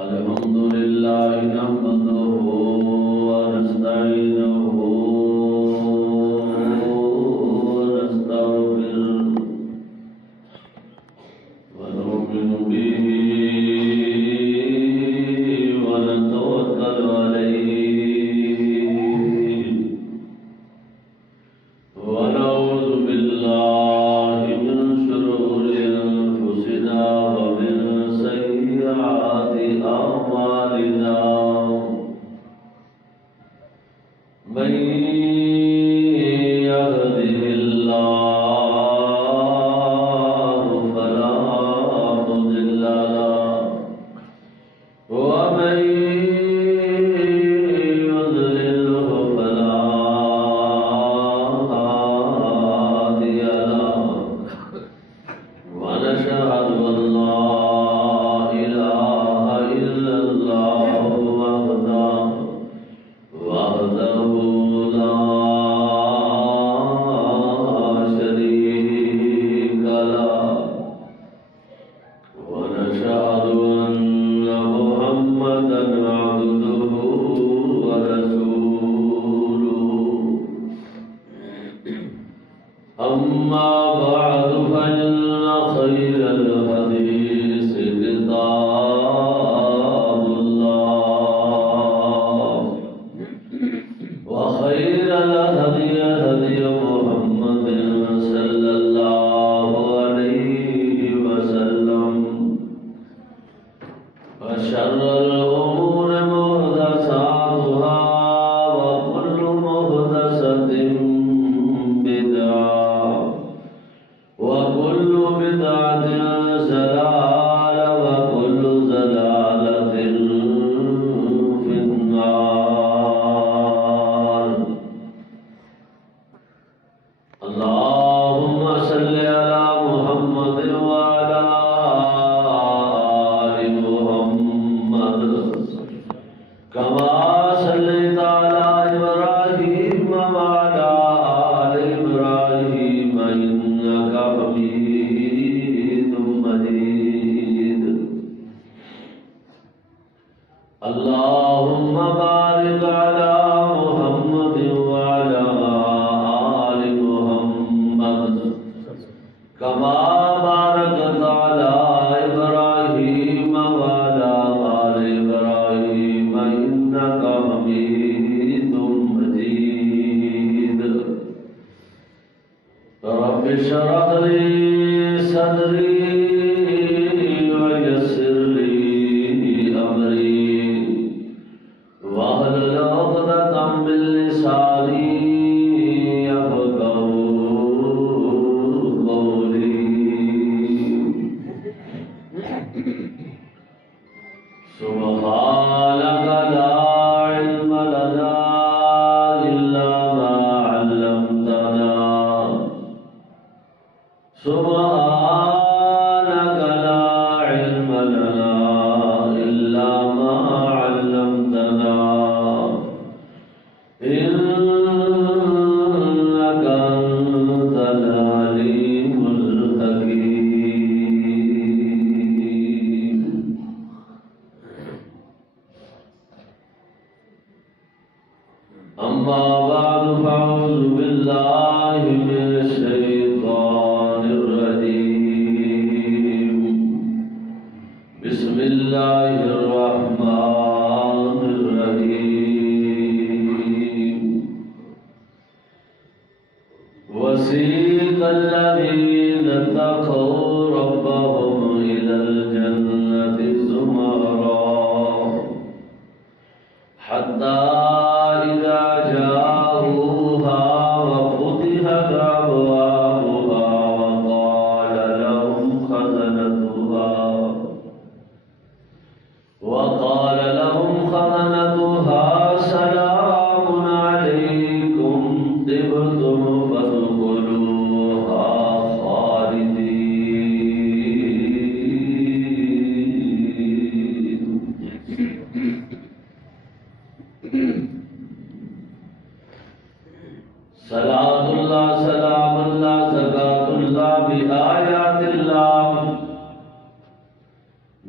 الحمد لله نحمده ونستعينه ونستغفره ونؤمن به ونتوكل عليه ونعوذ بالله من شرور أنفسنا ومن سيئات أعمالنا من يهده الله فلا مضل له ومن يضلله فلا هادي له ونشهد أن لا إله إلا الله وحده لا شريك له ونشهد أن محمدا عبده ورسوله أما بعد فإن خير الحديث كتاب الله وخير الهدي هدي محمد صلى الله عليه وسلم وشر الأمور محدثاتها وكل محدثة بدعة وكل بدعة ضلالة وكل ضلالة في النار اللهم صل على محمد وعلى آل محمد كما صليت على إبراهيم وعلى آل إبراهيم إنك حميد مجيد اللهم بارك على محمد وعلى آل محمد كما باركت على إبراهيم وعلى آل إبراهيم إنك حميد مجيد رب اشرح لي صدري ويسر لي أمري واحلل عقدة من لساني يفقهوا قولي سبحانك لا علم لنا إلا ما علمتنا سبحانك لا علم لنا إلا ما علمتنا إنك أنت العليم الحكيم أما بعد فأعوذ بالله من الشيطان الرجيم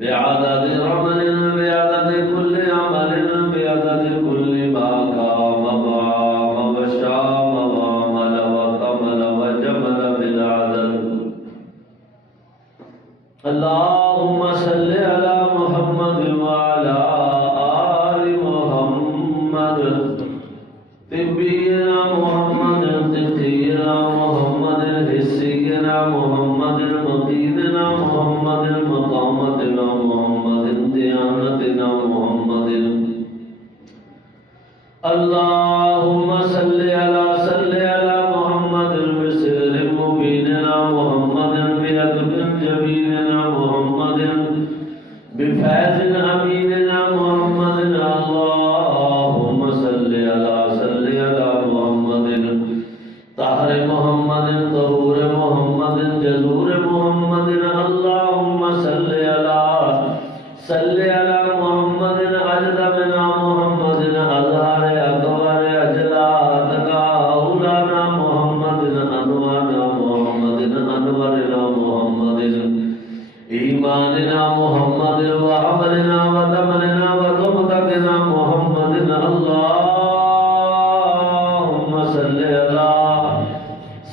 بعدد رمل بعدد كل عمل بعدد كل ما قام وعام وشام وعمل وكمل وجمل بالعدد. اللهم صل على محمد وعلى آل محمد. طبينا محمد تقينا محمد حسينا محمد مقيدنا محمد مقامتنا محمد ديانتنا محمد. اللهم صل على محمد بسر مبيننا محمد بأدب جبيننا محمد بفيض أميننا محمد. اللهم صل على محمد طاهر محمد طهور محمد جزور محمد. اللهم صل على محمد أجدبنا محمد أظهر أكبر أجلا أتقى أولانا محمد أنوانا محمد أنورنا محمد إيماننا محمد وعملنا ودمنا وتبتقنا محمد. اللهم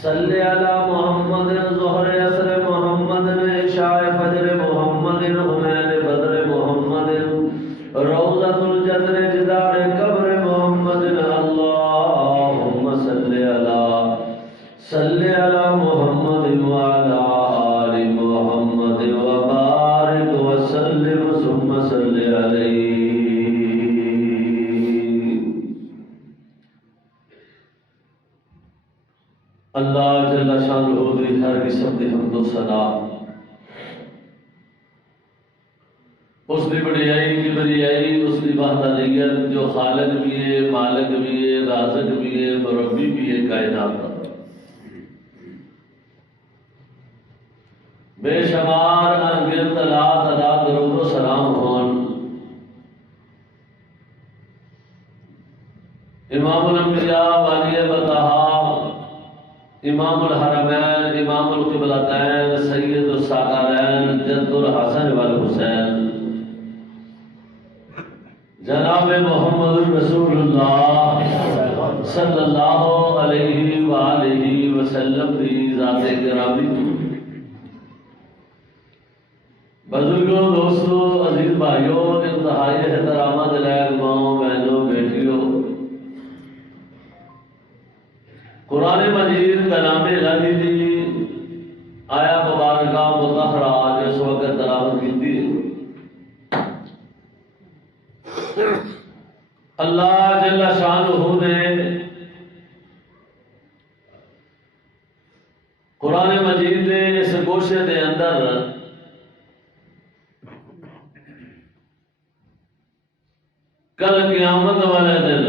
صل على محمد ظهر عصر محمد عشاء فجر محمد حنین بدر محمد روضة الجدر جدار قبر محمد. اللهم صل على محمد وعلى آل محمد وبارك وسلم ثم صل عليه. اللہ جل شانہ دی ہر قسم دی حمد و ثنا اس کی بڑائی کی بڑائی اس کی وحدانیت جو خالق بھی ہے مالک بھی ہے رازق بھی ہے مربی بھی ہے کائنات کا. بے شمار انگنت لاکھ ادا درود و سلام ہون امام الانبیاء والی بطحا امام الحرمین امام القبلتین سید الثقلین جد الحسن والحسین جناب محمد رسول اللہ صلی اللہ علیہ وآلہ وسلم دی ذات گرامی. بزرگوں دوستوں عزیز بھائیوں انتہائی احترامات لائق ماؤں بہنوں بیٹیوں قرآن مجید کلام الہی دی آیا مبارکہ مطہرہ جس وقت تلاوت کی تھی اللہ جل شانہ نے قرآن مجید نے اس گوشے دے اندر کل قیامت والے دن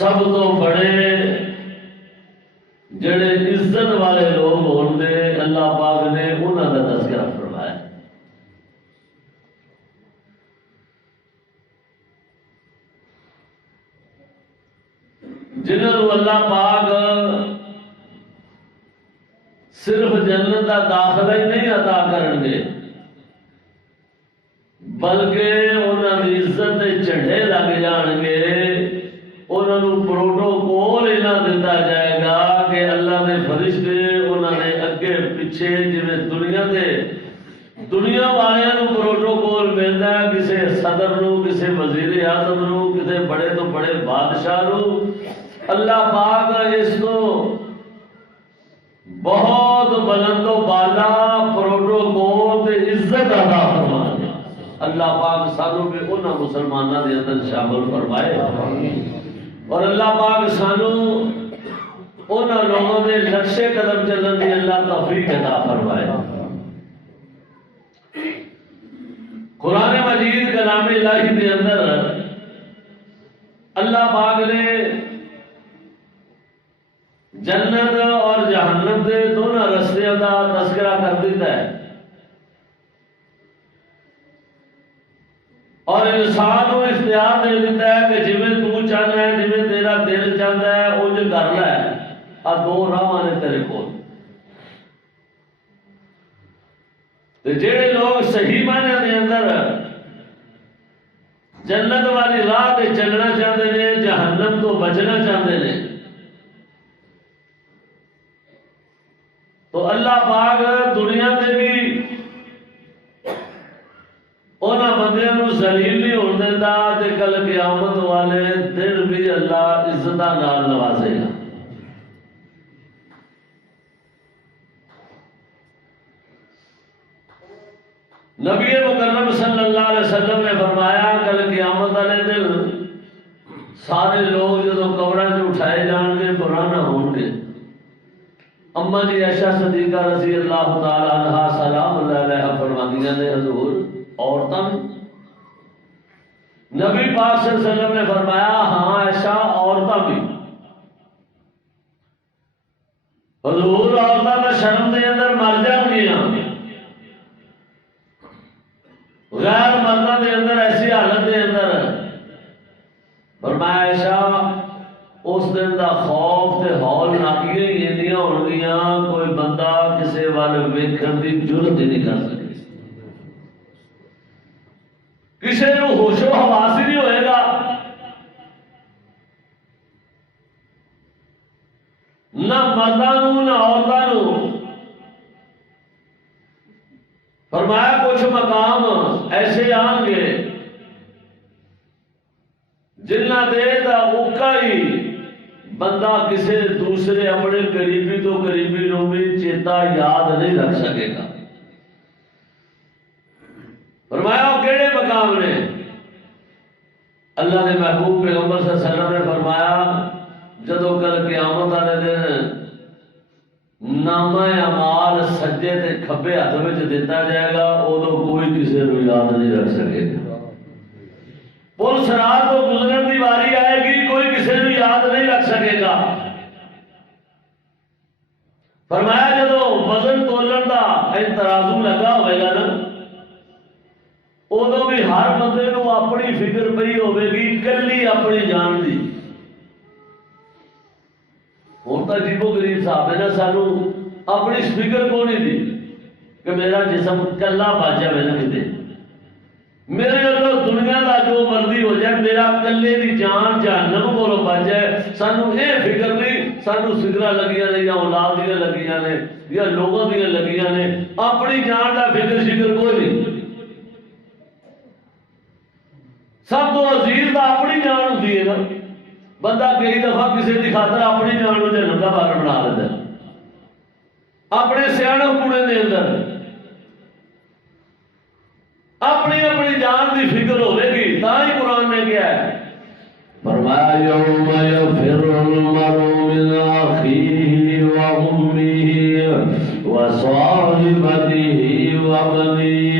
سب تو بڑے جڑے عزت والے لوگ ہوتے اللہ پاک نے انہوں کا تذکرہ فرمایا. جنہوں اللہ پاک صرف جنت کا داخلہ ہی نہیں عطا کریں گے بلکہ انہوں کی عزت کے جھنڈے لگ جان گے. انہوں پروٹوکول اینا دیتا جائے گا کہ اللہ نے فرشتے انہوں نے اگے پیچھے دنیا والوں پروٹوکول ملتا ہے کسی صدر نو کسی وزیر اعظم نو کسی بڑے تو بڑے بادشاہ نو. اللہ پاک اس کو بہت بلند و بالا پروٹوکول تے عزت عطا فرمائے. اللہ پاک سانو بھی انہاں مسلمانوں دے اندر شامل فرمائے اور اللہ پاک سانو انہاں لوگوں دے نقشے قدم چلن دی اللہ توفیق عطا فرمائے. قرآن مجید کلام الہی دے اندر اللہ پاک نے جنت اور جہنم دے دونوں رستے کا تذکرہ کر دیتا ہے اور انسان کو اختیار دے دیتا ہے کہ جویں تو چاہنا ہے جویں تیرا دل چاہتا ہے انج کر لے. آ دو راہ نے تیرے کو جڑے لوگ صحیح معنی دے اندر جنت والی راہ تے چلنا چاہتے ہیں، جہنم تو بچنا چاہتے ہیں، تو اللہ پاک دنیا تے بھی انہاں بندیاں نو ذلیل نہیں ہون دیندا تے کل قیامت والے دن بھی اللہ عزتاں نال نوازے گا۔ نبی مکرم صلی اللہ علیہ وسلم نے فرمایا کل قیامت والے دن سارے لوگ جدو قبراں چ اٹھائے جان گے پرانا ہون گے۔ اما جی عائشہ صدیقہ رضی اللہ تعالی عنہا سلام اللہ علیہا فرماندیاں نے حضور عورتاں، نبی پاک صلی اللہ علیہ وسلم نے فرمایا ہاں عائشہ عورتاں بھی۔ حضور عورتاں میں شرم دے اندر مر جان گیاں، غیر مردہ دے اندر ایسی حالت دے اندر، فرمایا عائشہ اس دن دا خوف تے ہول ناکیاں ہی ایندیاں ہون گیاں کوئی بندہ کسے وال ویکھن دی جرت ہی نہیں کر سکے، کسے نو ہوش و حواس ہی نہیں ہوئے گا، نہ مرداں نو نہ عورتاں نو۔ فرمایا کچھ مقام ایسے آن گے جنہ دے دا اوکا ہی بندہ کسے دوسرے اپنے قریبی تو قریبی نو بھی چیتا یاد نہیں رکھ سکے گا۔ فرمایا وہ کیڑے مقام نے؟ اللہ نے محبوب پیغمبر صلی اللہ علیہ وسلم نے فرمایا جدو کل قیامت والے دن نامہ اعمال سجے تے کھبے ہاتھ وچ دیتا جائے گا، ادو کوئی کسی نو یاد نہیں رکھ سکے گا۔ پل صراط کو گزرن دی واری آئے گی، کوئی کسی نو یاد نہیں رکھ سکے گا۔ فرمایا جدو وزن تولن دا ترازو لگا ہوئے گا نا، ادو بھی ہر بندے نو اپنی فکر پئی ہوئے گی، کلی اپنی جان دی۔ ہوں تو عجیب و غریب صاحب ہے نا، سانو اپنی فکر کو نہیں دی کہ میرا جسم کلا بچ جائے نا کتے، میرے اللہ دنیا کا جو مرضی ہو جائے، میرا کلے دی جان جہنم کو بچ جائے، سانو یہ فکر نہیں۔ سانو فکر لگیاں نے یا اولاد دیا لگیاں نے یا لوگوں دیا لگیاں نے، اپنی جان کا فکر شکر کوئی نہیں۔ سب تو عزیز کا اپنی جان ہوتی ہے نا، بندہ کئی دفعہ کسی کی خاطر اپنی جان کو جنم کا بارن بنا لیتا ہے، اپنے سیاح پونے کے اندر اپنی اپنی جان کی فکر ہوے گی، تا ہی قرآن نے کیا ہے فرمایا یوم یفر المرء من اخیہ وامہ وصاحبتہ وبنیہ،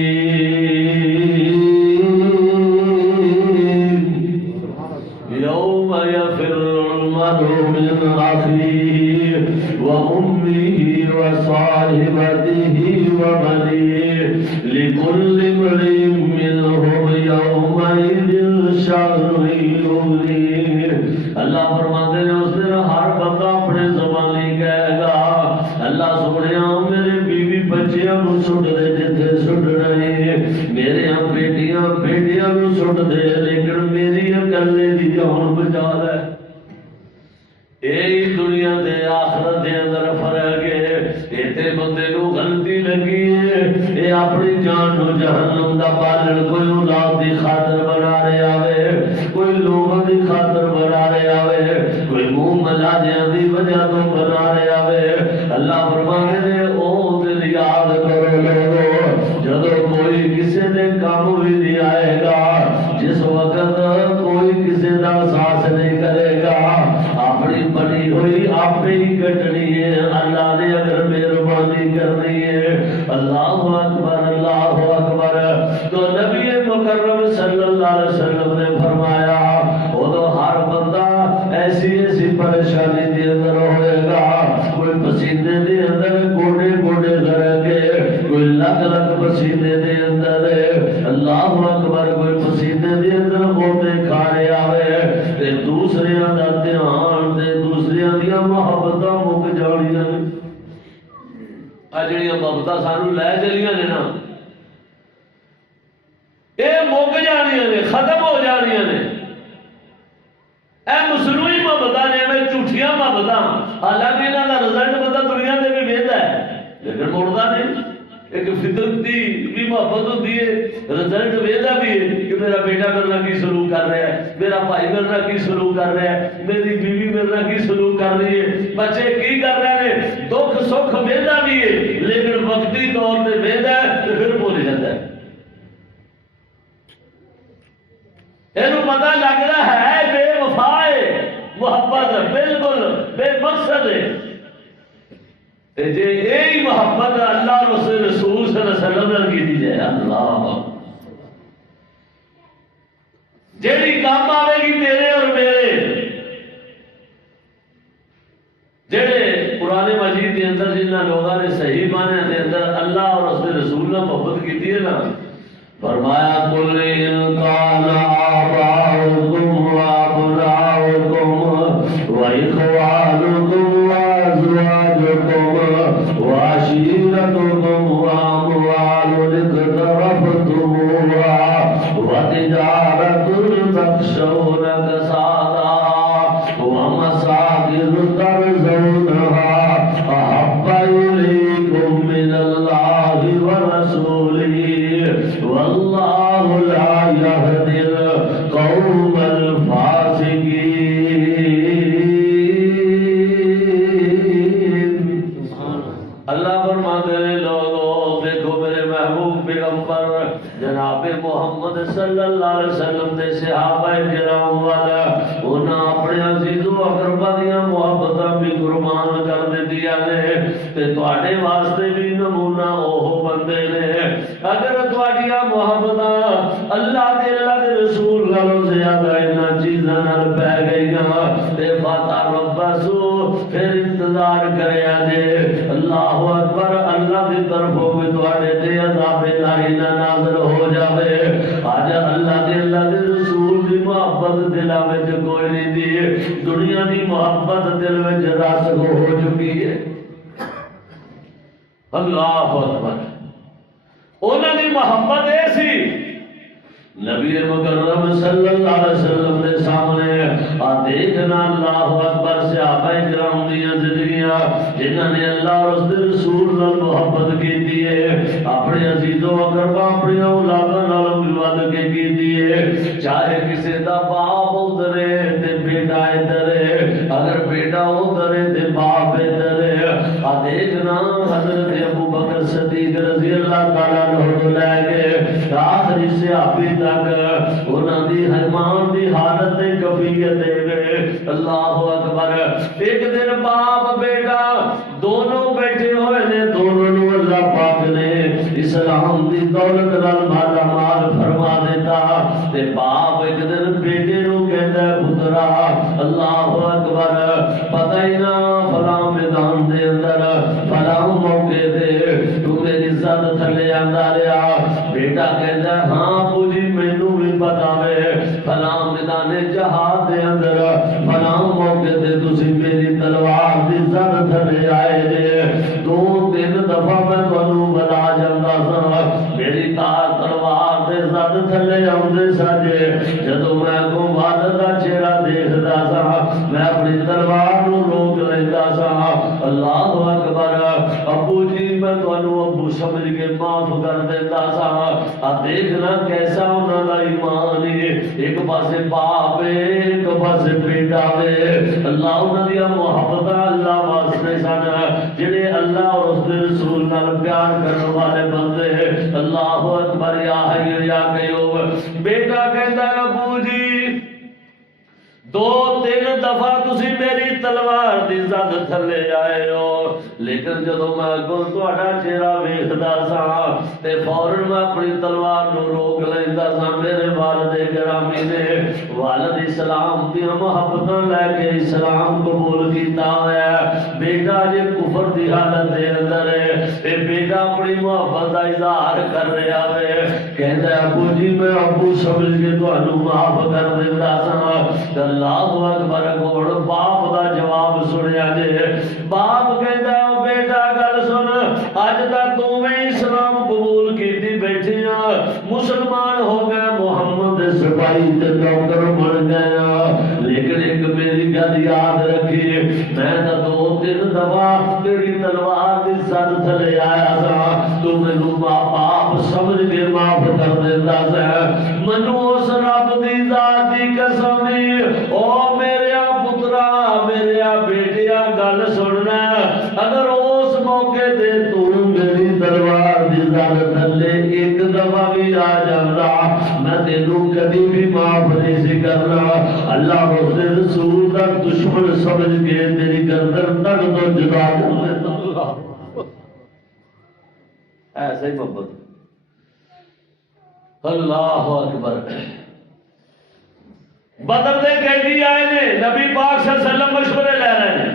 یوم یفر المرء من اخیہ وامہ وصاحبتہ وبنیہ لکل امرئ منہم یومئذ شأن یغنیہ۔ اللہ فرماتے ہیں اس دن ہر بندہ اپنے زبانی کہے گا اللہ سبحانہ میرے بیوی بچیاں نو سٹ دے جتھے سٹ رہے، میرے بیٹیاں بیٹیاں نو سٹ دے، لیکن میری اکلے دی جان بچا لے۔ یہی دنیا دے آخرت دے اندر فرق ہے، ایتھے بندے نو غلطی لگی ہے، اے اپنی جان نو جہنم دا بالن کوئی اولاد دی خاطر بنا رہا ہے، کوئی لوگوں دی خاطر بنا رہا ہے، کوئی منہ ملاجیاں دی وجہ تو بنا رہا ہے۔ اللہ فرماتے ہیں او دن یاد کرو لوگو جدو کوئی کسی دے کام بھی نہیں آئے گا، جس وقت کوئی کسی دا ساس نہیں کرے گا، اپنی بنی ہوئی آپ ہی کٹنی ہے۔ اللہ نے اگر مہربانی کرنی ہے، اللہ اکبر اللہ اکبر۔ تو نبی مکرم صلی اللہ علیہ وسلم نے فرمایا وہ تو ہر بندہ ایسی ایسی پریشانی دے اندر ہوئے گا، کوئی پسینے دے اندر گوڑے گوڑے کریں گے، کوئی لگ لگ پسینے دے اندر، اللہ اکبر، کوئی پسینے دے اندر گوڑے کھانے آوے، تے دوسرے دا دھیان تے دوسرے دیا محبتاں مک جانیاں۔ جڑیاں محبتاں سانو لے چلیاں نے نا، یہ مک جانیاں نے، ختم ہو جانیاں نے۔ اے مصنوعی محبتاں نے، میں جھوٹیاں محبتاں، حالانکہ انہاں دا رزلٹ بندہ دنیا دے بھی ویندا ہے لیکن مڑدا نہیں۔ ایک فطرت دی بھی محبت ہوتی ہے، رزلٹ ویندا بھی ہے کہ میرا بیٹا میرے نال کی سلوک کر رہا ہے، میرا بھائی میرے نال کی سلوک کر رہا ہے، میری بیوی میرے نال کی سلوک کر رہی ہے، بچے کی کر رہے ہیں، دکھ سکھ ویندا بھی ہے لیکن وقتی طور تے ویندا ہے تے پھر بھول جاتا ہے۔ یہ پتہ لگ رہا ہے بے وفا ہے، محبت بالکل بے مقصد ہے۔ جی یہی محبت اللہ اور اس رسول صلی اللہ علیہ وسلم کی جائے، اللہ جیڑی کام آئے گی تیرے اور میرے، جیڑے قرآن مجید کے اندر جنہاں لوگوں نے صحیح معنی کے اندر اللہ اور اس رسول نے محبت کی ہے نا، فرمایا قل ان کان آباؤکم وابناؤکم واخوانکم وازواجکم وعشیرتکم واموال اقترفتموها وتجارة تخشون كسادها ومساكن ترضونها أحب إليكم من الله ورسوله واللہ لا یہدی القوم الفاسقین۔ اللہ فرماتے ہیں لوگوں دیکھو میرے محبوب پیغمبر جناب محمد صلی اللہ علیہ وسلم دے صحابہ کرام والا انہاں اپنے عزیز و اقربا دیاں محبتاں بھی قربان کر دتیاں نے تے تواڈے واسطے بھی نمونہ اوہ بندے نے۔ اگر تواڈیاں محبتاں اللہ دے رسول نالوں زیادہ انہاں چیزاں نال پے گئیاں تے فتربصوا پھر انتظار کریا جے، اللہ اکبر، اللہ دی طرفوں بھی تواڈے تے عذاب الہی نہ نازل ہو جاوے۔ آج اللہ دے رسول دی محبت دلاں وچ کوئی نہیں دی، دنیا دی محبت دل وچ راسخ ہو چکی ہے۔ اللہ اکبر، انہاں دی محبت ایسی نبی مکرم صلی اللہ علیہ وسلم دے سامنے آ دیکھنا اللہ اکبر صحابہ کرام دیاں زندگیاں جنہاں نے اللہ اور اس دے رسول نال محبت کیتی ہے، اپنے عزیز و اقربا اپنی اولاداں نال بھی ود کے کیتی ہے۔ چاہے کسی دا باپ ادھر ہے تے بیٹا ادھر ہے، اگر بیٹا ادھر ہے تے باپ ادھر ہے۔ آ دیکھنا حضرت ابو بکر صدیق رضی اللہ تعالیٰ عنہ لے کے آخری صحابی تک انہاں دی حرمان دی حالت کفیت دے۔ اللہ اکبر، ایک دن باپ بیٹا دونوں بیٹھے ہوئے نے، دونوں اللہ پاک نے اسلام دی دولت نال مالا مال فرما دیتا تے باپ ایک دن بیٹے نو کہندا ہے پترا اللہ اکبر پتہ ہی نہ فلاں میدان دے اندر فلاں موقع دے تو میری عزت تھلے آندا رہیا۔ بیٹا کہندا ہے ہاں ابو جی مینوں بھی پتا ہے فلاں میدان جہاد دے اندر فلاں موقع تے تسی میری تلوار دی عزت تھلے آئے جے، دو تین دفعہ میں تانوں بلا جاندا سا، میری تلوار دے عزت تھلے آوندے ساجے، جدوں میں کو والد دا چہرہ دیکھدا سا میں اپنی تلوار نو روک لیندا سا۔ اللہ اکبر، ابو جی میں تانوں ابو سمجھ کے معاف کر دیتا سا۔ آ دیکھنا کیسا انہاں دا ایمان ہے، ایک پاسے باپ ہے ایک پاسے بیٹا ہے۔ اللہ انہاں دی محبت اللہ واسطے سن، جڑے اللہ اور اس دے رسول نال پیار کرنے والے بندے۔ اللہ اکبر، یا حی یا قیوم۔ بیٹا کہندا ہے ابو جی دو تین دفعہ تسی میری تلوار دی زد تھلے آئے ہو، لیکن جدو میں اگوں تہاڈا چہرہ ویکھدا سا تے فوراً میں اپنی تلوار نو روک لیندا سا۔ میرے والد گرامی نے والد اسلام دی محبتاں لے کے اسلام قبول کیتا ہوا ہے، بیٹا جے کفر دی حالت دے اندر ہے، اے بیٹا اپنی محبت دا اظہار کر رہا ہے، کہندا ابو جی میں ابو سمجھ کے تانوں معاف کر دیندا سا۔ اللہ اکبر، کوڑ باپ دا جواب سنیا جے۔ باپ کہندا ہے بیٹا گل سن، اج تک تو میں اسلام قبول کیتی بیٹھی ہاں، مسلمان ہو گئے سپاہی تے نوکر بن گیا، لیکن ایک میری گل یاد رکھی، میں تو 2-3 دفعہ تیری تلوار دی سر تھلے آیا سا، تو مینوں آپ سمجھ کے معاف کر دیتا سا۔ منو اس رب دی ذات دی قسم، او میرے پترا میرے بیٹیا گل سننا، اگر اس موقع تے تو میری تلوار دی سر تھلے ایک دفعہ بھی آ جاتا، میں تینوں کبھی بھی معاف نہیں سی کرنا۔ اللہ اس رسول کا دشمن سمجھ کے تیری گردن تک تو جدا کر دیتا۔ ایسا ہی محبت۔ اللہ اکبر۔ بدر دے قیدی آئے نے، نبی پاک صلی اللہ علیہ وسلم مشورے لے رہے ہیں،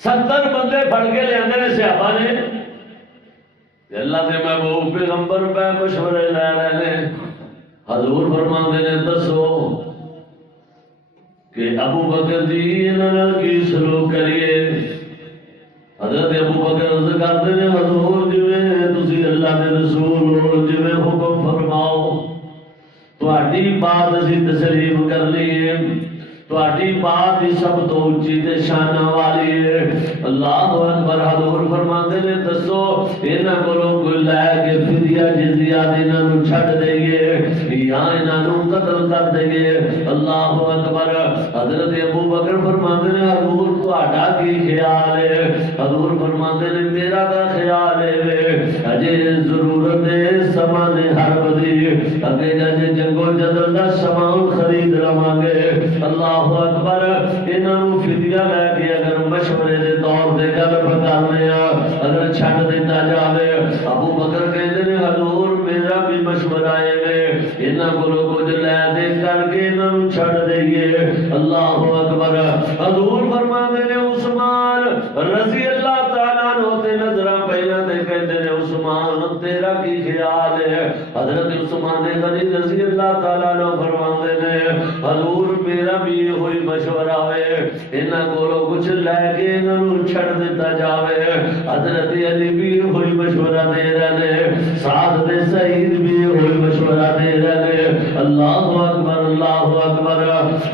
70 بندے پھڑ کے لے آندے نے صحابہ نے، اللہ کے محبوب پیغمبر پہ مشورے لے رہے ہیں۔ حضور فرماندے نے دسو کہ ابو بکر جی انہاں نال کی سلوک کریے؟ حضرت ابو بکر عرض کرتے ہیں حضور جویں تسی اللہ کے رسول ہو، جویں حکم فرماؤ، تہاڈی بات اسی تسلیم کرنی ہے، تہاڈی بات ہی سب تو اونچی تے شاناں والی ہے۔ اللہ اکبر۔ حضور فرماندے نے دسو انہاں کولوں کوئی لے کے فدیہ جزیہ انہاں نوں چھڈ دئیے یا انہاں نوں قتل کر دئیے؟ اللہ اکبر۔ حضرت ابو بکر فرماندے نے حضور تہاڈا کی خیال ہے؟ حضور فرماندے نے میرا کا خیال ہے اجے ضرورت ہے سامان حرب دی، اگے جے جنگ و جدل دا سامان خرید لواں گے۔ اللہ اکبر۔ انہاں نوں فدیہ لے کے اگر مشورے دے طور تے گل پکارنے اگر چھڈ دیتا جاوے، ابو بکر کہندے نے حضور میرا بھی مشورہ ہے انہاں کولوں کچھ لے دے کر کے انہاں نوں چھڈ دئیے۔ اللہ اکبر۔ حضور فرماندے نے عثمان رضی اللہ تعالیٰ عنہ تے نظراں پئیاں تے کہندے نے عثمان تیرا کی خیال ہے؟ حضرت عثمان غنی رضی اللہ تعالیٰ عنہ فرماندے نے حضور میرا بھی ہوئی مشورہ ہے انہاں کولوں کچھ لے کے انہاں نوں چھڈ دیتا جاوے۔ حضرت علی بھی ہوئی مشورہ دے رہے نے، سعد بن سعید بھی ہوئی مشورہ دے رہے نے۔ اللہ اکبر اللہ اکبر۔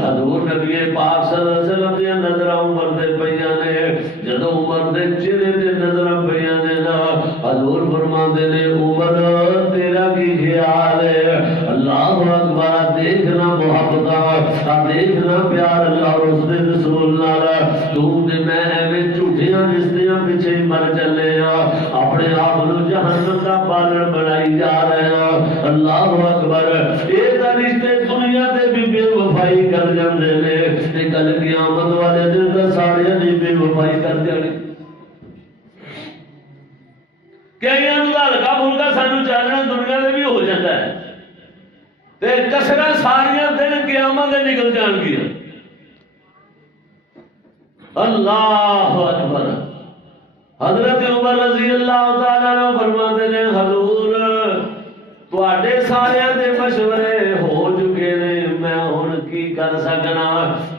حضور نبی پاک صلی اللہ علیہ وسلم دی نظراں عمر دے پیاں نے، جدوں عمر دے چہرے تے نظراں پیاں نے نا، حضور فرماندے نے عمر تیرا کی خیال ہے؟ اللہ اکبر۔ دیکھنا محبت، دیکھنا پیار اللہ اور اس دے رسول نال، تو تے میں ایویں جھوٹیاں رشتیاں پیچھے مر چلے اپنے آپ نوں جہنم دا بالن بنائی جا رہے ہیں۔ اللہ اکبر۔ یہ رشتے دنیا تے بھی بے وفائی کر جاندے نے تے کل قیامت والے دن تے سارے دی بے وفائی کر جاندے۔ کئیاں نوں ہلکا پھلکا سانوں چلنا دنیا دے بھی ہو جاتا ہے تے کسراں ساریاں دن قیامت دے نکل جان گیا۔ اللہ اکبر۔ حضرت عمر رضی اللہ تعالیٰ عنہ فرماتے نے حضور تواڈے سارے دے مشورے ہو چکے نے، میں ہن کی کر سکنا؟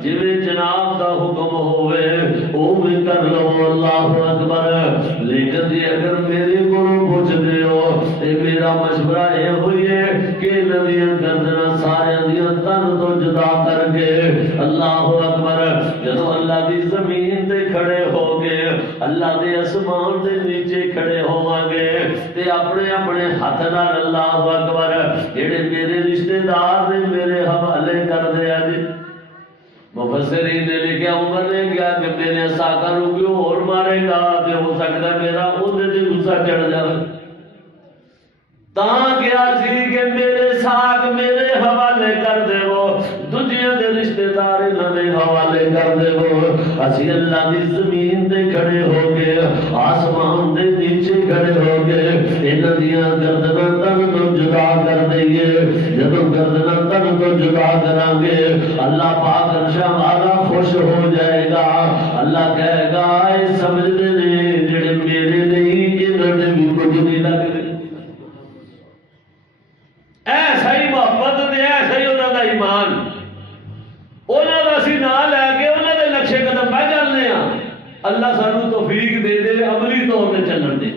جویں جناب دا حکم ہوئے اوویں کر لو۔ اللہ اکبر۔ لیکن جی اگر میرے کولوں پوچھدے ہو تے میرا مشورہ یہ ہوئی ہے کہ نبیاں گردناں سارے دیاں تن تو جدا کر کے اللہ اکبر جدوں اللہ دی زمین تے کھڑے ہو کے اللہ دے آسمان دے نیچے کھڑے ہوواں گے تے اپنے اپنے ہاتھ نال اللہ اکبر جڑے میرے رشتہ دار نے میرے حوالے کر دیا جی۔ مفسرین نے لکھا عمر نے کیا کہ میرے ساکا نوں کیوں اور مارے گا تے ہو سکتا ہے میرا اودے تے غصہ چڑھ جائے، تاں کیا سی کہ میرے ساکھ میرے حوالے کر دے وہ دنیا دے رشتہ دار انہاں دے حوالے کر دے وہ اسی اللہ دی زمین تے کھڑے ہو گئے آسمان دے نیچے کھڑے ہو گئے انہاں دیاں گردناں تن تو جدا کر دئیے۔ جدوں گردناں تن تو جدا کران گے اللہ پاک عرش والا خوش ہو جائے گا۔ اللہ کہے گا اے سمجھدے نے جڑے میرے نہیں انہاں دے بھی کچھ نہیں لگدے۔ ایسا ہی محبت دے ایسا ہی انہاں دا ایمان انہاں دا اسی نام لے کے انہاں دے نقشے قدم پہ چلنے ہاں۔ اللہ سانوں توفیق دے دے عملی طور تے چلن دے۔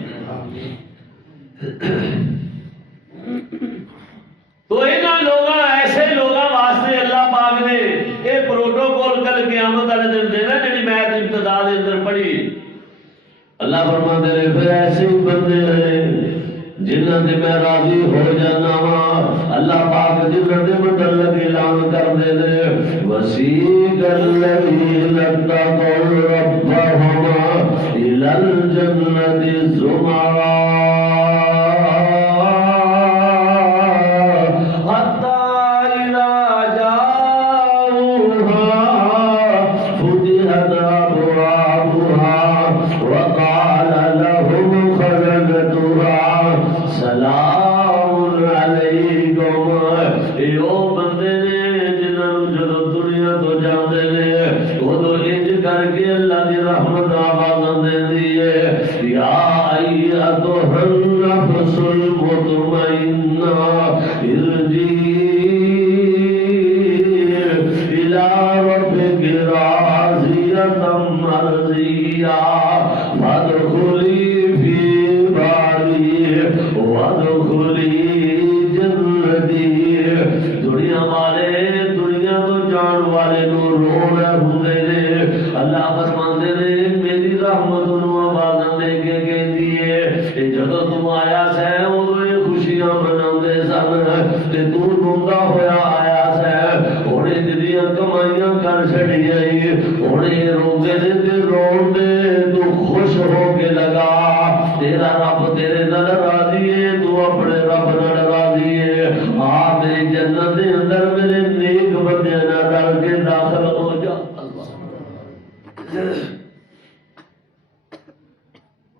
قیامت والے دن دینا جی میں ابتدا کے اندر پڑھی اللہ فرماتے ہیں پھر ایسے ہی بندے ہیں جنہاں سے میں راضی ہو جانا وا اللہ پاک جنہاں سے متعلق اعلان کر دے دے وسیق الذین اتقوا ربهم الى الجنة زمرا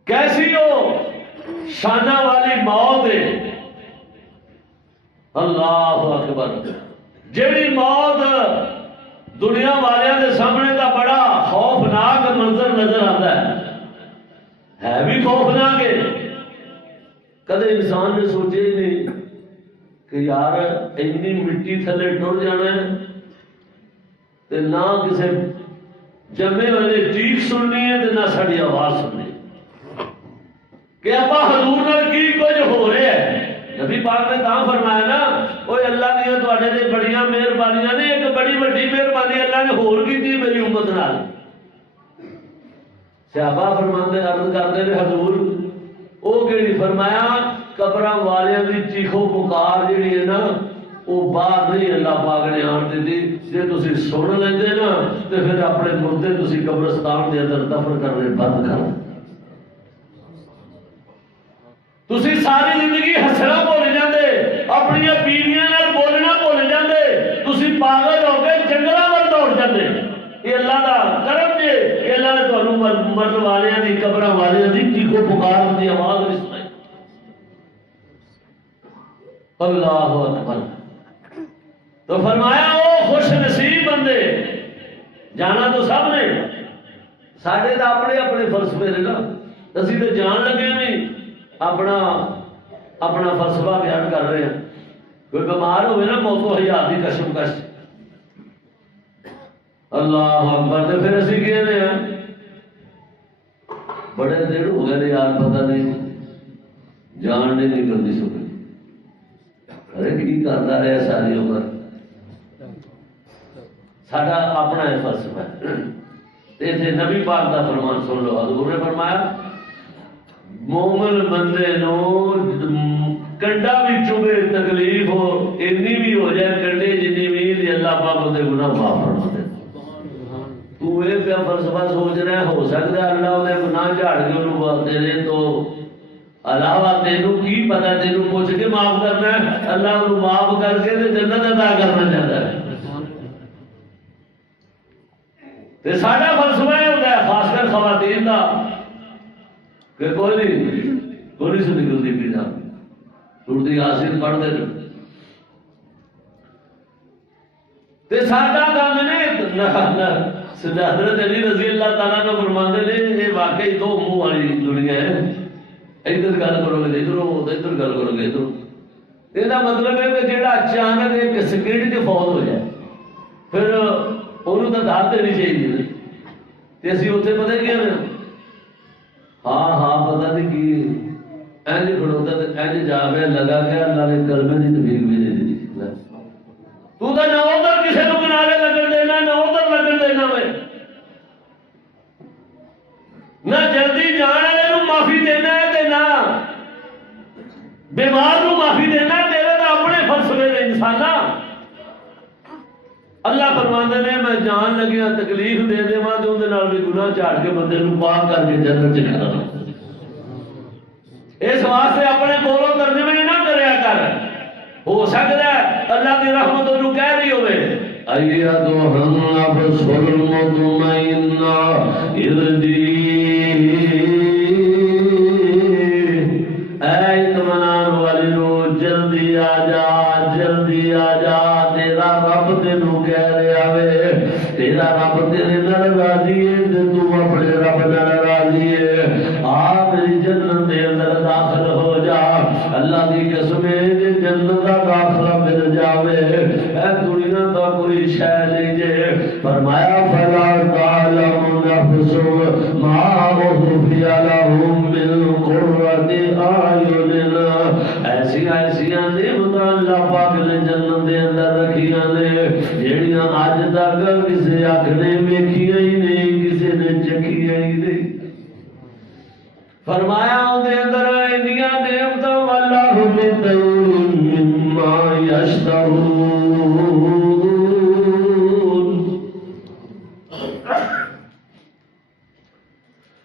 کیسی ہو شانہ والی موت ہے اللہ اکبر جیڑی موت دنیا والوں کے سامنے کا بڑا خوفناک منظر نظر آتا ہے بھی خوفناک ہے کدے انسان نے سوچے ہی نہیں کہ یار اتنی مٹی تھلے ٹر جانا ہے تے نہ کسی جمے والے چیخ سننی ہے تے نہ ساری آواز سننی کہ ابا حضور نال کی کچھ ہو رہا ہے نبی پاک نے تاں فرمایا نا اوے اللہ دی تواڈے تے بڑیاں مہربانیاں نے ایک بڑی بڑی مہربانی اللہ نے ہور کیتی میری امت نال صحابہ فرماندے عرض کردے نے حضور او کیڑی فرمایا قبراں والیاں دی چیخو پکار جڑی ہے نا وہ باہر نہیں اللہ پاک نے آن دیتی جے تسی سن لیندے نا تے پھر اپنے مردے تسی قبرستان دے اندر دفن کرنے بند کر تسی ساری زندگی ہسنا بھول جاندے اپنی بیویاں نال بولنا بھول جاندے تسی پاگل ہو کے جنگلاں ول دوڑ جاندے یہ اللہ دا کرم جے کہ اللہ نے تانوں مرن والیاں دی قبراں والیاں دی چیخو پکار دی آواز نہیں سنائی اللہ اکبر تو فرمایا وہ خوش نصیب بندے جانا تو سب نے ساڈے تو اپنے اپنے فلسفے نے نا اسی تو جان لگے نہیں اپنا فلسفہ بیان کر رہے ہیں کوئی بیمار ہوئے نا موت و حیات کی کشمکش اللہ اکبر تو پھر اسی کہنے ہیں بڑے دیر ہو گئے یار پتہ نہیں جان نہیں نکلتی سکتی ارے کی کرتا رہے ساری عمر ساڈا اپنا ہے فلسفہ ہے نبی پاک دا فرمان سن لو حضور نے فرمایا مومن بندے نو کنڈا بھی چوبے تکلیف ہو اتنی بھی ہو جائے کنڈے جتنی بھی اللہ پاک دے گناہ معاف فرما دے تو یہ پیا فلسفہ سوچ رہا ہے ہو سکتا ہے اللہ دے گناہ جھاڑ کے انہوں تیرے تو علاوہ تینوں کی پتہ تینوں پوچھ کے معاف کرنا ہے اللہ انہوں معاف کر کے جنت عطا کرنا چاہتا ہے تے ساڈا فلسفہ یہ ہوتا ہے خاص کر خواتین کا کہ کوئی نہیں سے نکلتی پی جا سورت یاسین پڑھ دے تے ساڈا کام نے حضرت علی رضی اللہ تعالیٰ نے فرماندے نے یہ واقعی دو منہ والی دنیا ہے ادھر گل کرو گے ادھر ادھر گل کرو گے ادھر یہ مطلب ہے کہ جہاں اچانک ایک سیکنڈ سے فوت ہو جائے پھر انہوں تو داد دینی چاہیے تے اسی اتنے پتہ کیا نا ہاں ہاں پتہ نہیں کی اینج کھڑوتا تو اینج جا کے لگا گیا اللہ نے کلمے کی تفیق بھی دے دی تو نہ ادھر کسی کو کنارے لگن دینا نہ ادھر لگن دینا میں نہ جلدی جان والے نو معافی دینا ہے تے نہ بیمار نو معافی دینا ہے، تیرے تو اپنے فلسفے نے انسانا۔ اللہ فرماندے نے میں جان لگیا تکلیف دے دیواں تے اون دے نال بھی گناہ چاڑ کے بندے نو پاک کر کے جنت چ کھڑا۔ اس واسطے اپنے بولو ترجمے نہ کریا کر، ہو سکتا ہے اللہ کی رحمت انہوں کہہ رہی ہوئے ایتھا النفس المطمئنہ ارجعی، اے اطمینان والی روح جلدی آ جا، جلدی آ جا، تیرا رب تینوں کہہ رہا وے، تیرا رب تیرے نال راضی ہے تے تو اپنے رب نال راضی ہے، آ میری جنت دے اندر داخل ہو جا۔ اللہ دی قسم ہے جنت دا داخلہ مل جاوے، اے دنیا دا کوئی شے نہیں جے۔ فرمایا فلا تعلم نفس ما اخفی لهم من قرۃ اعین، ایسی نعمتاں اللہ پاک نے جنت دے اندر رکھیاں نے جہڑیاں اج تک کسے اکھ نے ویکھیاں ہی نہیں، کسے نے چکھیاں ہی نہیں۔ فرمایا اندر اندر انڈیا نعمتاں واللہ بخیر مما یشترون،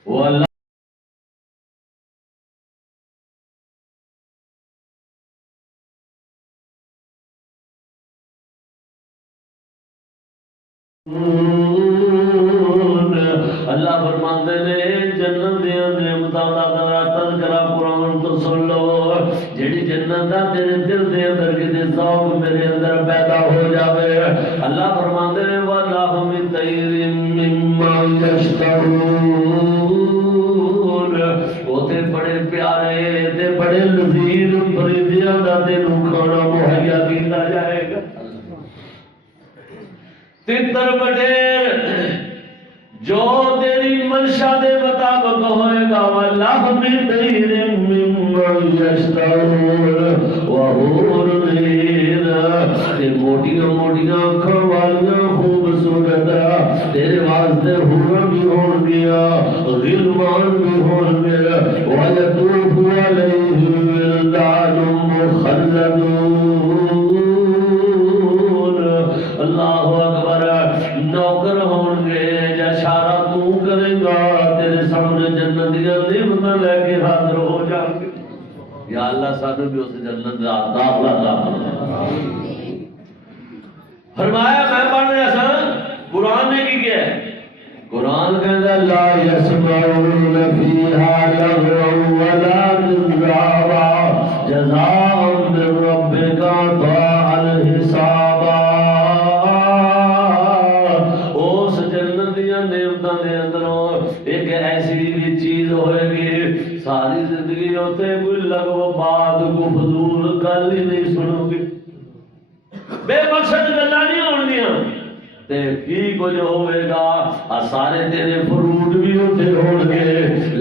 واللہ اللہ فرماندے نے جنت دے نعمتاں دا تذکرہ قرآن تو سن لو، جیڑی جنت دا تیرے دل دے اندر کتے ذوق میرے اندر پیدا ہو جاوے۔ اللہ فرماندے نے واللہ من خیر مما یشترون، وہ تے بڑے پیارے تے بڑے لذیذ پرندیاں دا تینوں کھانا مہیا کیتا جائے گا۔ تتر بٹیر جو تیری منشا دے مطابق ہوئے گا، واللہ من خیر مما یشترون وحور عین، تے موٹیاں موٹیاں اکھاں والیاں خوبصورت تیرے واسطے حور بھی ہون گیا، غلمان بھی ہون گیا، وَيَطُوفُ عَلَيْهِمْ وِلْدَانٌ مُخَلَّدُونَ، اللہ اکبر، نوکر ہون گے یا اشارہ تو کرے گا تیرے سامنے جنتیاں نعمتاں لے کے حاضر ہو جائیں گے۔ یا اللہ سانو بھی اس جنت دا داخلہ عطا فرما۔ فرمایا میں پڑھ رہا سا قرآن نے کی کیا ہے؟ قرآن کہتا لا يسمعون فيها لغوا ولا كذابا جزاء من ربك عطاء حسابا۔ اس جنت دیا نعمتاں دے اندروں ایک ایسی بھی چیز ہوئے گی ساری زندگی ہوتے کوئی لغو بات کو فضول گل ہی نہیں سنو گے، بے مقصد گلاں نہیں ہونگیاں، تے کی کچھ ہوئے گا سارے تیرے فروٹ بھی ہوتے ہون گے،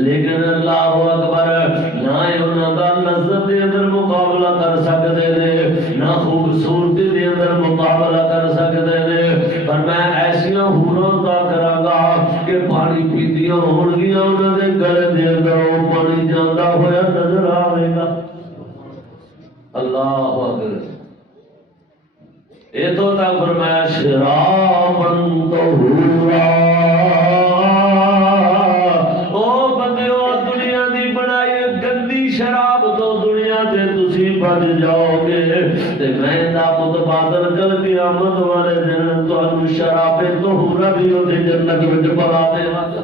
لیکن اللہ اکبر نہ انہاں دا لذت دے اندر مقابلہ کر سکتے نے، نہ خوبصورتی دے اندر مقابلہ کر سکتے نے۔ پر میں ایسیاں حوراں دا کراں گا کہ پانی پیندیاں ہون گیاں، انہاں دے گلے دے اندر پانی جاندا ہویا نظر آوے گا۔ اللہ اکبر، یہ تو تک فرمایا شراباً طہورا۔ او بندیو دنیا دی بنائی گندی شراب تو دنیا تے تسی بچ جاؤ گے، تے میں دا متبادل کر قیامت والے دن تانوں شراب طہورا بھی ہوتے جنت وچ پلا دیواں گا۔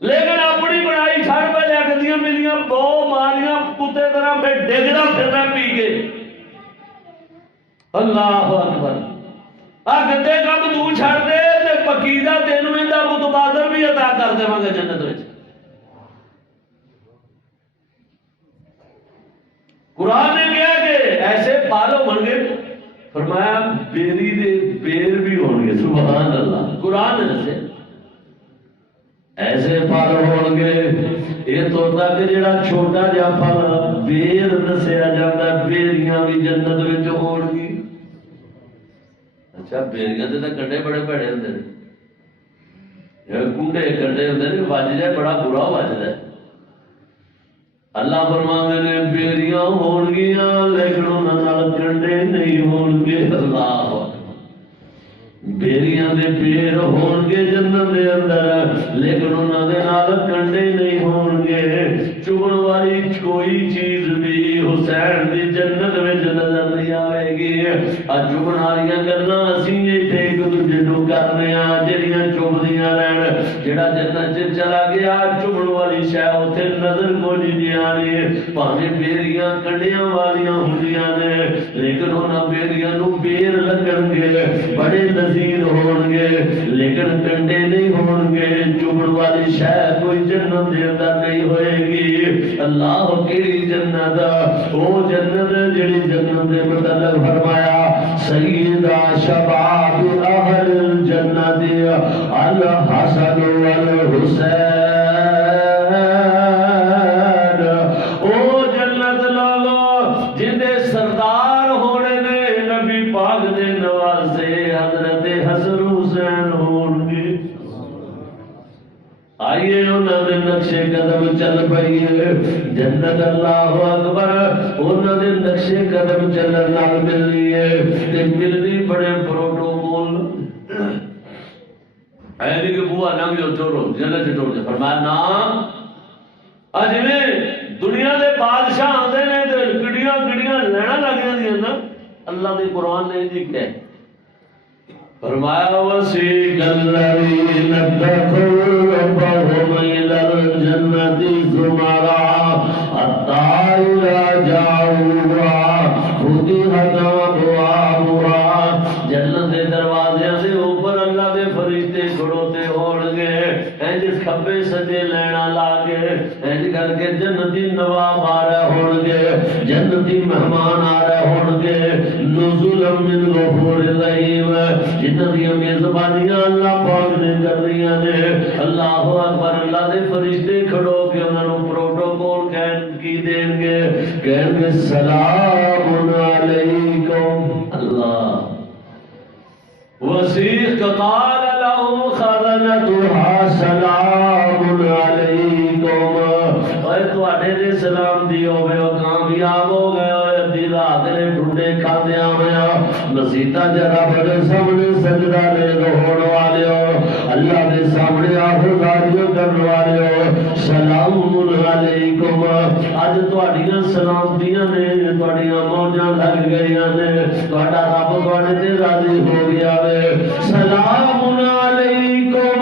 لیکن اپنی بنائی چھڑ پہ لے گندیاں ملیاں بو ماریاں کتے طرح میں ڈگنا پھرنا پی کے۔ اللہ اکبر، گندے کام تو چھڑ دے تے پکیزہ تینوں اندا متبادل بھی عطا کر دے گے جنت وچ۔ قرآن نے کہا کہ ایسے پھل ہون گے، فرمایا بیری دے بیر بھی ہون گے، سبحان اللہ۔ قرآن نے دسے ایسے پھل ہون گے، یہ تو تک جڑا چھوٹا جا پھل بیر دسیا جاتا ہے، بیریاں بھی جنت وچ ہون گی۔ اچھا بیریاں دے تے کنڈے بڑے بڑے ہوندے نے، کنڈے کنڈے ہوتے بج جائے بڑا برا بجتا ہے. اللہ فرماندے نے بیریاں ہون گیاں لیکن انہاں نال کنڈے نہیں ہون گے. اللہ بیریاں دے پیر ہون گے جنت دے اندر لیکن انہاں دے نال کنڈے نہیں ہون گے. چگن والی کوئی چیز بھی حسین دی جنت وچ نظر نہیں آئے گی. چگن والیاں گلاں اسی ایتھے ایک دوجے نوں کرنے آ جڑیاں چبدیاں رہن. جڑا جنت چ چلا گیا چگن والی شے اوتھے نظر کوئی نہیں آنی. بھاویں بیریاں کنڈیاں والیاں ہوندیاں نے لیکن انہاں بیریاں نوں بیر لگن گے بڑے نظیر ہون گے لیکن کنڈے نہیں ہون گے. چگن والی شے کوئی جنت دے اندر نہیں ہوئے گی. اللہ کیڑی جنت او جنت جڑی جنت دے متعلق فرمایا سیدہ شباب اہل الجنت الحسن والحسین. او جنت لوگو جندے سردار ہونے نے نبی پاک دے نوازے حضرت حسن حسین ہون گے. آئیے انہوں نے نقشے قدم چل پائیے جنت. اللہ اکبر. انہوں نے نقشے قدم چلن نال ملنی ہے تے ملنی بڑے پروٹوکول. اے نہیں کہ بوا نہ بھی چورو جنت چٹور دے فرمایا نا اج میں دنیا دے بادشاہ آندے نے تے گڈیاں گڈیاں لینا لگ جاندیاں نا. اللہ دے قرآن نے جی کہ فرمایا وسیق الذین اتقوا ربهم إلى الجنة زمرا حتى إذا جاءوها فتحت أبوابها. جنت کے دروازے سے اوپر اللہ دے فرشتے کھڑوتے ہون گے جس کھبے سجے لینا لا کے کر کے جنتی نواب آ رہے ہون گے جنتی مہمان آ رہے ہون گے. نزلا من غفور رحیم. جنہاں دی میزبانیاں اللہ پاک نے کر رہی نے. اللہ اکبر. اللہ دے فرشتے کھڑو کے انہاں نوں پروٹوکول کی دیں گے کہیں گے سلام علیکم. اللہ وسیق قال لهم خزنتها سلام علیکم. اے تواڈے دے سلام دی ہوے او کامیاب ہو گئے ادھی رات نے ڈھونڈے کھاندیاں ہویا مسیطہ جرا بڑے سامنے سجدہ لے ہونے والے اللہ دے سامنے آفرادیوں کرنے والے سلام علیکم. اج تواڈیاں سلامتیاں نے تواڈیاں موجاں لگ گئیاں نے تواڈا رب تواڈے تے راضی ہو گیا وے. سلام علیکم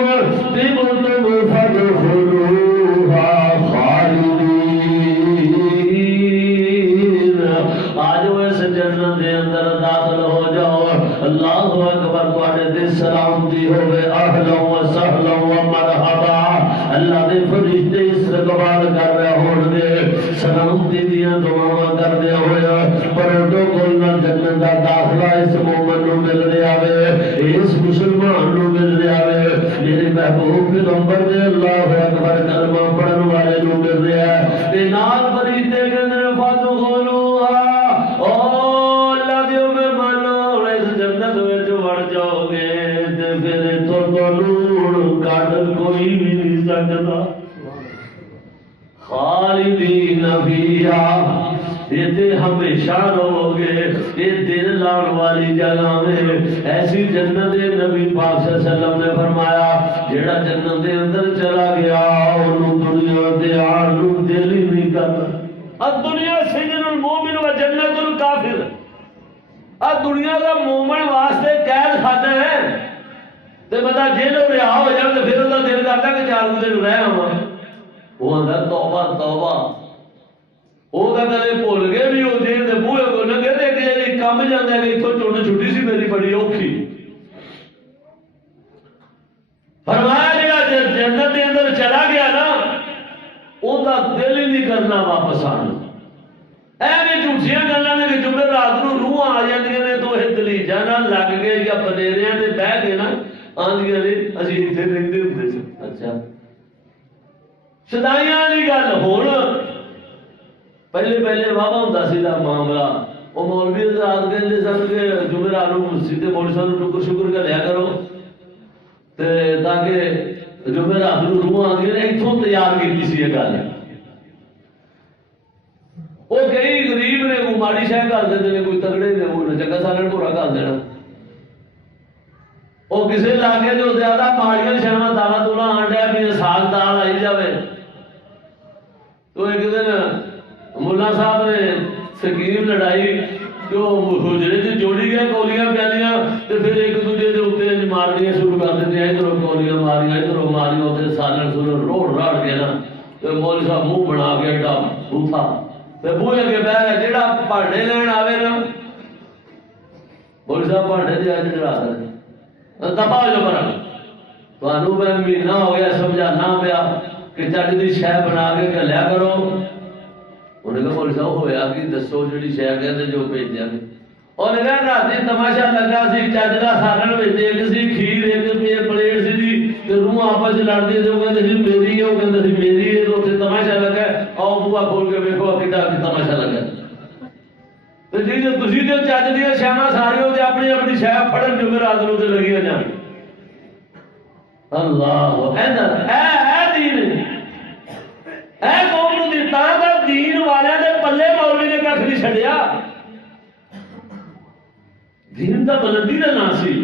طبتم فادخلوها خالدین. آج اس جنت دے اندر داخل ہو جاؤ. اللہ اکبر. تواڈے تے سلامتی ہوے اہلا و سہلا و مرحبا. اللہ دے فرشتے استقبال کر رہے ہون گے سلامتی دیاں دعاواں کردے ہوئے پروٹوکول نال جنت دا داخلہ اس مومن نوں مل رہا وے اس مسلمان نوں مل رہا وے میرے محبوب پیغمبر دے اللہ اکبر کلمہ پڑھن والے نوں مل رہا ہے. تے نال فرشتے کہندے نے فادخلوها. او اللہ دیو مہمانو اس جنت وچ وڑ جاؤ گے تے پھر تانوں کڈ کوئی بھی نہیں سکدا. خالدین فیہا. یہ ہمیشہ رہو گے. یہ دل لاؤ والی جگہ میں ایسی جنت نبی پاک صلی اللہ علیہ وسلم نے فرمایا جیڑا جنت دے اندر چلا گیا انہوں دنیا دے آن نوں دل ہی نہیں کرنا. اب دنیا سجن المومن و جنت الکافر. اب دنیا کا مومن واسطے قید خانہ ہے تے بندہ جیلوں رہا ہو جائے تو پھر وہ دل کرتا کہ 4 دن رہ آواں. وہ آندا توبہ توبہ. وہ کدے بھول گئے بھی وہ جیل دے بوہے کو لنگے تے کہ کم جاندا ہے کہ اتھوں ٹوٹ چھٹی سی میری بڑی اوکھی. فرمایا جڑا جنت دے اندر چلا گیا نا اوندا دل ہی نہیں کرنا واپس آنا. ایویں جھوٹیاں گلاں نے کہ جمعے رات نوں روح آ جاندیاں نے تو یہ دلیجاں نال لگ گئے یا پنیریاں تے بیٹھ کے نا آندیاں نے اسی ایتھے رہندے ہوندے سی. اچھا شدائیاں والی گل ہن پہلے پہلے واہ ہوندا سی دا معاملہ. وہ مولوی حضرات کہندے سن کہ جمعرات نوں مسجد مولوی صاحب ٹکر شکر کر لیا کرو تے تاکہ جو میں رات کو روح آتی ہے اتوں تیار کی یہ گل وہ کئی غریب نے کوئی ماڑی شہ کر دیتے ہیں کوئی تگڑے نے وہ چنگا سالن پورا کر دینا وہ کسی علاقے جو زیادہ ماڑیاں شہر دالا دولا آنڈیا بھی ساگ دال آئی جائے تو ایک دن ملا صاحب نے سکیم لڑائی جو حجرے سے جوڑی گئے کولیاں پیالیاں تو پھر ایک دوسرے کے اتنے مارنیاں شروع کر دیتے ہیں ادھر کولیاں ماریاں ادھر ماریاں اتنے سالن سولن روڑ راڑ کے نا تو مول صاحب منہ بنا کے ایڈا بوتھا تو بوئے کے بہ گیا جہاں بھانڈے لین آئے نا مول صاحب بھانڈے دے آج چڑھا دیں دفاع جو کرا تو میں مہینہ ہو گیا سمجھانا پیا کہ چج کی شہ بنا کے گلیا کرو انہیں کہا مول صاحب ہویا کہ دسو جی شہ کہتے جو بھیج دیا گے انہیں کہا رات تماشا لگا سی چج کا سالن بچ ایک سی کھیر ایک پلیٹ سی روح آپس لڑتی جو کہتے سی میری ہے وہ کہتے سی میری ہے تو اتنے تماشا لگا آؤ بوا کھول کے ویکو کتا تماشا لگا تو جی جو تھی جو چج دیا شہاں ساری ہوتے اپنی اپنی شہ پڑھن جو رات کو لگی جان اللہ اے دین اے قوم نو دتا دا دین والے دے پلے مولوی نے کھ نہیں چھڈیا دین دا بلندی دا نا سی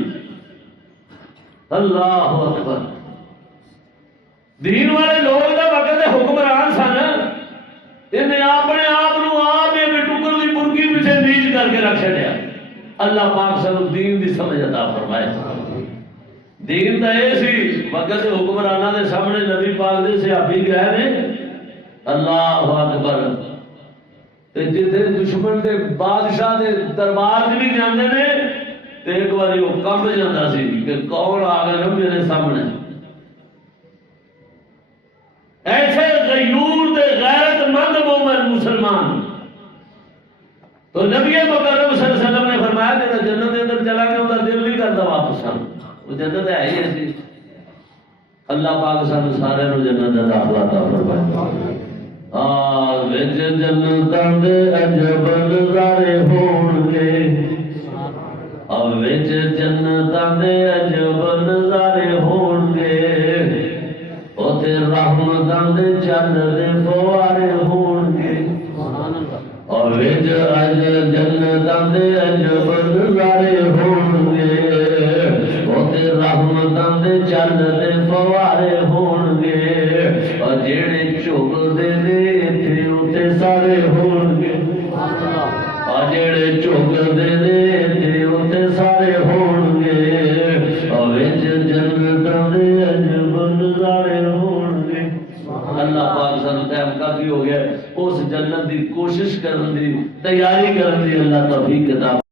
اللہ اکبر دین والے لوگ دا وقت دے حکمران سن انہیں اپنے آپ نو آپ ایک ٹکر دی مرغی پیچھے نیچ کر کے رکھ چھڈیا اللہ پاک سانو دین دی سمجھ عطا فرمائے دین دا اے سی وقت دے حکمراناں دے سامنے نبی پاک دے صحابی گئے نے اللہ اکبر تے جتنے دشمن دے بادشاہ دے دربار بھی جاندے نے تے ایک باری وہ کمب جاندا سی کہ کون آ گیا میرے سامنے ایسے غیور دے غیرت مند مومن مسلمان تو نبی مکرم صلی اللہ علیہ وسلم نے فرمایا کہ جنت کے اندر چلا گیا ان دل نہیں کرتا واپس آنا وہ جنت ہے ہی ایسی اللہ پاک سانو سارے نو جنت دا داخلہ عطا فرمائے وچ جنتاں دے عجب نظارے ہون گے وچ جنتاں دے عجب نظارے ہون گے اوتے رحمتاں دے چن دے فوارے ہون گے وچ جنتاں دے عجب نظارے ہون گے اوتے رحمتاں دے چن دے فوارے ہون گے اور جڑے چوکدے نے تے سارے ہون گے اور جڑے چوکدے نے تے سارے ہون گے اور وچ جنتاں دے عجب نظارے ہون گے اللہ پاک سانو ٹائم کافی ہو گیا اس جنت دی کوشش کرن دی تیاری کرن دی اللہ توفیق عطا